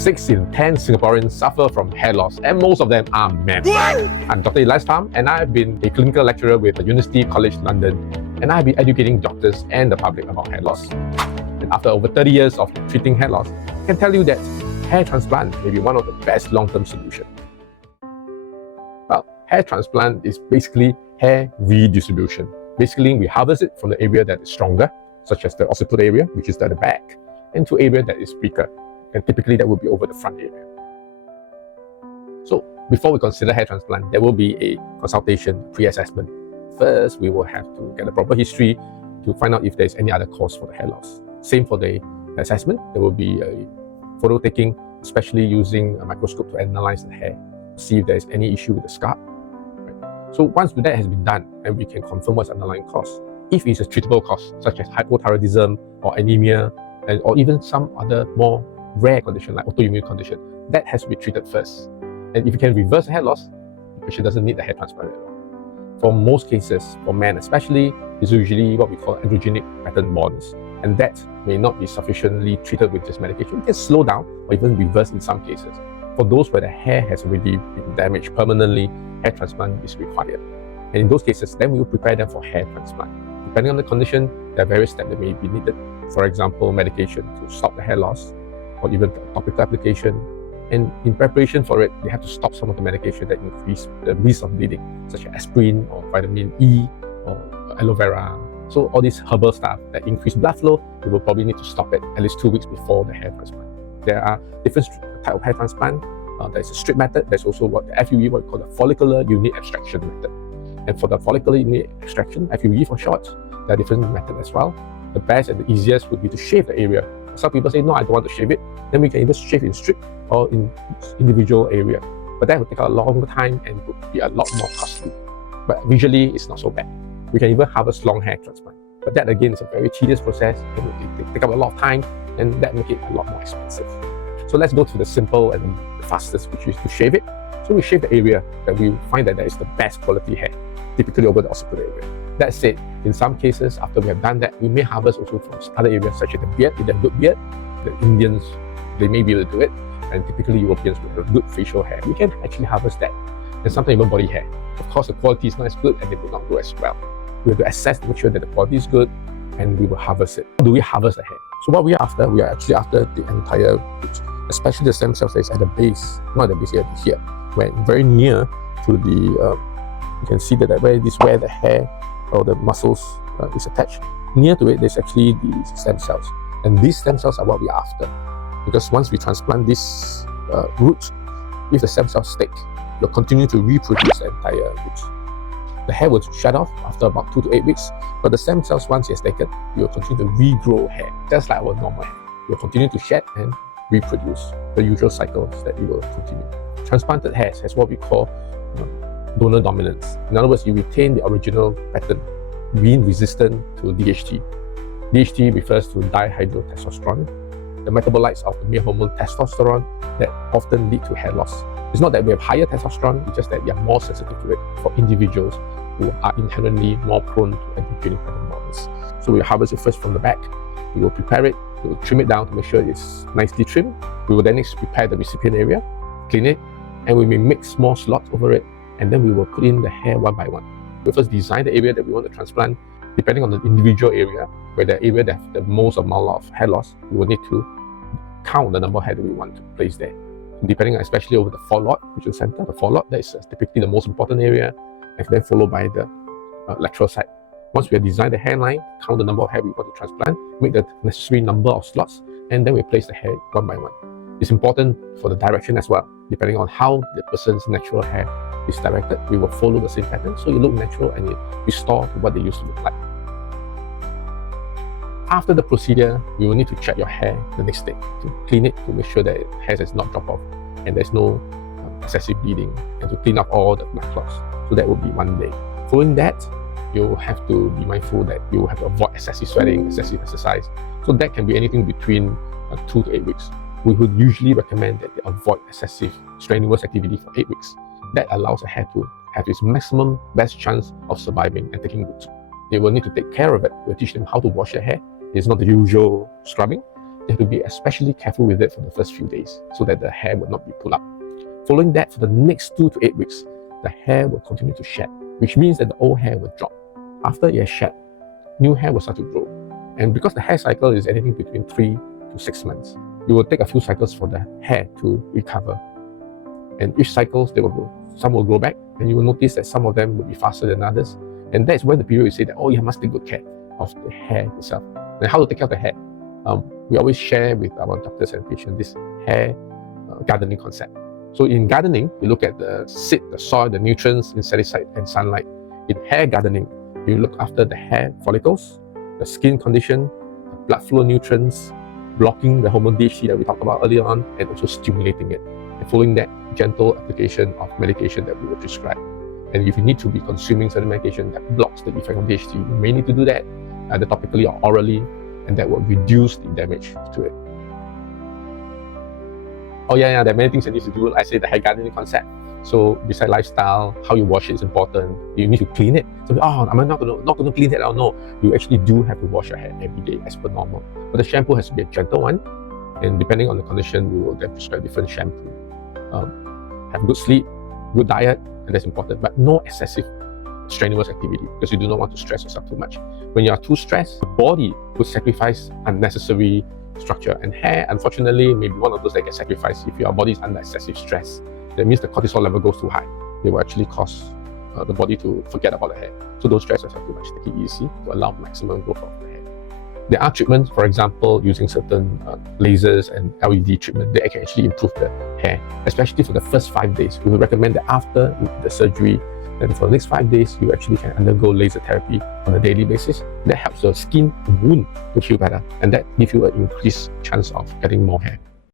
6 in 10 Singaporeans suffer from hair loss, and most of them are men. I'm Dr. Elias Tam, and I've been a clinical lecturer with the University College London, and I've been educating doctors and the public about hair loss. And after over 30 years of treating hair loss, I can tell you that hair transplant may be one of the best long-term solutions. Well, hair transplant is basically hair redistribution. Basically, we harvest it from the area that is stronger, such as the occiput area, which is at the back, and to area that is weaker. And typically that will be over the front area. So before we consider hair transplant, there will be a consultation, pre-assessment. First, we will have to get a proper history to find out if there's any other cause for the hair loss. Same for the assessment, there will be a photo taking, especially using a microscope to analyze the hair, see if there's any issue with the scalp. Right? So once that has been done, and we can confirm what's the underlying cause. If it's a treatable cause, such as hypothyroidism or anemia, or even some other more rare condition like autoimmune condition, that has to be treated first. And if you can reverse the hair loss, the patient doesn't need the hair transplant at all. For most cases, for men especially, it's usually what we call androgenetic pattern baldness, and that may not be sufficiently treated with this medication. It can slow down or even reverse in some cases. For those where the hair has already been damaged permanently, hair transplant is required. And in those cases, then we will prepare them for hair transplant. Depending on the condition, there are various steps that may be needed. For example, medication to stop the hair loss, or even topical application. And in preparation for it, they have to stop some of the medication that increase the risk of bleeding, such as aspirin or vitamin E or aloe vera. So all this herbal stuff that increase blood flow, we will probably need to stop it at least 2 weeks before the hair transplant. There are different types of hair transplant. There's a strip method. There's also what the FUE, what we call the follicular unit extraction method. And for the follicular unit extraction, FUE for short, there are different methods as well. The best and the easiest would be to shave the area. Some people say, no, I don't want to shave it. Then we can either shave in strip or in individual area. But that would take a longer time and would be a lot more costly. But visually, it's not so bad. We can even harvest long hair transplant. But that again is a very tedious process and it will take up a lot of time, and that makes it a lot more expensive. So let's go to the simple and the fastest, which is to shave it. So we shave the area that we find that is the best quality hair, typically over the occiput area. That said, in some cases, after we have done that, we may harvest also from other areas such as the beard. If they have good beard, the Indians, they may be able to do it, and typically Europeans will have good facial hair. We can actually harvest that, and sometimes even body hair. Of course, the quality is not as good and they will not grow as well. We have to assess to make sure that the quality is good, and we will harvest it. How do we harvest the hair? So what we are after, we are actually after the entire root, especially the stem cells that is at the base, not at the base, here, where very near to the, you can see that where the hair or the muscles is attached. Near to it, there's actually the stem cells. And these stem cells are what we're after. Because once we transplant this root, if the stem cells stick, you'll continue to reproduce the entire root. The hair will shut off after about 2 to 8 weeks, but the stem cells, once it's taken, you will continue to regrow hair, just like our normal hair. You'll continue to shed and reproduce the usual cycles that you will continue. Transplanted hairs has what we call donor dominance. In other words, you retain the original pattern, being resistant to DHT. DHT refers to dihydrotestosterone, the metabolites of the male hormone testosterone that often lead to hair loss. It's not that we have higher testosterone, it's just that we are more sensitive to it for individuals who are inherently more prone to androgenic pattern baldness. So we harvest it first from the back. We will prepare it, we will trim it down to make sure it's nicely trimmed. We will then next prepare the recipient area, clean it, and we may make small slots over it, and then we will put in the hair one by one. We first design the area that we want to transplant. Depending on the individual area, where the area that has the most amount of hair loss, we will need to count the number of hair that we want to place there. Depending on, especially over the forelock, which is the center, the forelock, that is typically the most important area, and then followed by the lateral side. Once we have designed the hairline, count the number of hair we want to transplant, make the necessary number of slots, and then we place the hair one by one. It's important for the direction as well. Depending on how the person's natural hair is directed, we will follow the same pattern so it looks natural and it restores to what they used to look like. After the procedure, we will need to check your hair the next day to clean it, to make sure that hair does not drop off and there's no excessive bleeding, and to clean up all the blood clots. So that will be one day. Following that, you have to be mindful that you have to avoid excessive sweating, excessive exercise. So that can be anything between 2 to 8 weeks. We would usually recommend that they avoid excessive strenuous activity for 8 weeks. That allows the hair to have its maximum best chance of surviving and taking root. They will need to take care of it. We'll teach them how to wash their hair. It's not the usual scrubbing. you have to be especially careful with it for the first few days so that the hair will not be pulled up. Following that, for the next 2 to 8 weeks, the hair will continue to shed, which means that the old hair will drop. After it has shed, new hair will start to grow. And because the hair cycle is anything between 3 to 6 months, it will take a few cycles for the hair to recover. And each cycle, some will grow back, and you will notice that some of them will be faster than others. And that's when the period you say that, oh, you must take good care of the hair itself. And how to take care of the hair? We always share with our doctors and patients this hair gardening concept. So in gardening, you look at the seed, the soil, the nutrients, insecticide, and sunlight. In hair gardening, you look after the hair follicles, the skin condition, the blood flow nutrients, blocking the hormone DHT that we talked about earlier on, and also stimulating it. And following that, gentle application of medication that we will prescribe. And if you need to be consuming certain medication that blocks the effect of DHT, you may need to do that either topically or orally, and that will reduce the damage to it. Oh yeah, there are many things you need to do. I say the hair gardening concept. So besides lifestyle, how you wash it is important. You need to clean it. So, I'm not going to clean it. Oh no, you actually do have to wash your hair every day as per normal. But the shampoo has to be a gentle one, and depending on the condition, we will then prescribe different shampoo. Have good sleep, good diet, and that's important. But no excessive strenuous activity, because you do not want to stress yourself too much. When you are too stressed, the body will sacrifice unnecessary structure, and hair, unfortunately, may be one of those that get sacrificed if your body is under excessive stress. That means the cortisol level goes too high. It will actually cause the body to forget about the hair. So don't stress yourself too much. Take it easy to allow maximum growth of the hair. There are treatments, for example, using certain lasers and LED treatment that can actually improve the hair, especially for the first 5 days. We will recommend that after the surgery, then for the next 5 days, you actually can undergo laser therapy on a daily basis. That helps your skin wound to heal better, and that gives you an increased chance of getting more hair.